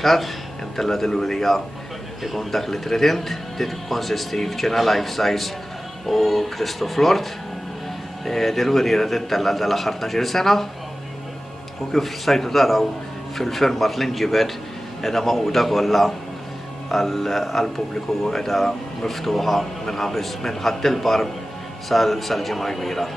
tal-kar, intella dil-wirija ikun dak li tridint, konsisti f'ċina life size u Christoph Lord. Dil-wirija tittella dal-aħħar 12 sena u kif sajtu taraw fil-firmat li nġibed edha maquda kollha għal-pubbliku edha miftuħa minn ħadd il-parm sal-ġimgħa kbira.